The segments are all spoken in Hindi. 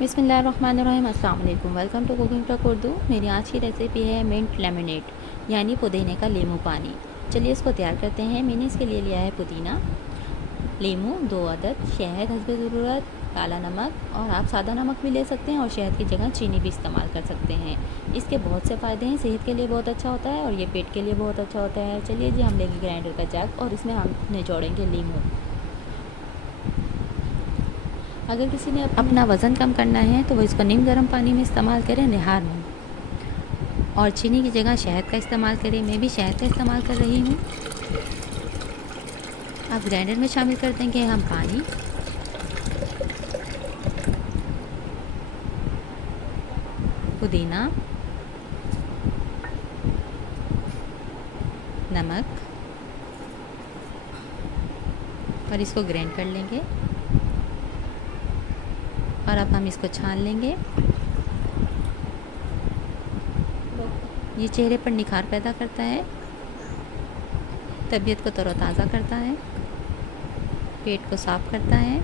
बिस्मिल्लाहिर्रहमानिर्रहीम, अस्सलाम वालेकुम। Welcome to cooking talk Urdu. मेरी आज की रेसिपी है मिंट लेमनेड, यानी पुदीने का नींबू पानी। चलिए इसको तैयार करते हैं। मैंने इसके लिए लिया है पुदीना, नींबू 2 अदद, शहद हस्बे ज़रूरत, काला नमक, और आप सादा नमक भी ले सकते हैं और शहद की जगह चीनी भी इस्तेमाल कर सकते हैं। इसके बहुत से फ़ायदे हैं, सेहत के लिए बहुत अच्छा होता है और ये पेट के लिए बहुत अच्छा होता है। चलिए जी, हम लेंगे ग्राइंडर का जग और इसमें हम निचोड़ेंगे नींबू। अगर किसी ने अपना वज़न कम करना है तो वो इसको नीम गर्म पानी में इस्तेमाल करें, निहार में, और चीनी की जगह शहद का इस्तेमाल करें। मैं भी शहद का इस्तेमाल कर रही हूँ। अब ग्राइंडर में शामिल कर देंगे हम पानी, पुदीना, नमक, और इसको ग्राइंड कर लेंगे। और अब हम इसको छान लेंगे। ये चेहरे पर निखार पैदा करता है, तबीयत को तरोताज़ा करता है, पेट को साफ़ करता है।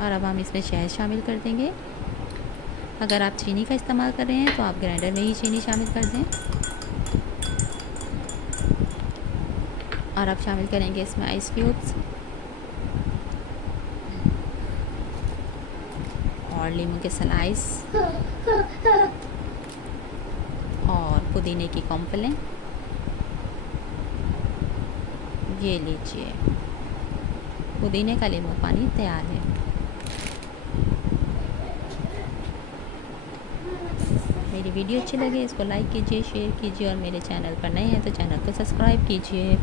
और अब हम इसमें शहद शामिल कर देंगे। अगर आप चीनी का इस्तेमाल कर रहे हैं तो आप ग्राइंडर में ही चीनी शामिल कर दें। और अब शामिल करेंगे इसमें आइस क्यूब्स और नींबू के स्लाइस और पुदीने की कॉम्प्लें। ये लीजिए, पुदीने का नींबू पानी तैयार है। मेरी वीडियो अच्छी लगे इसको लाइक कीजिए, शेयर कीजिए, और मेरे चैनल पर नए हैं तो चैनल को सब्सक्राइब कीजिए।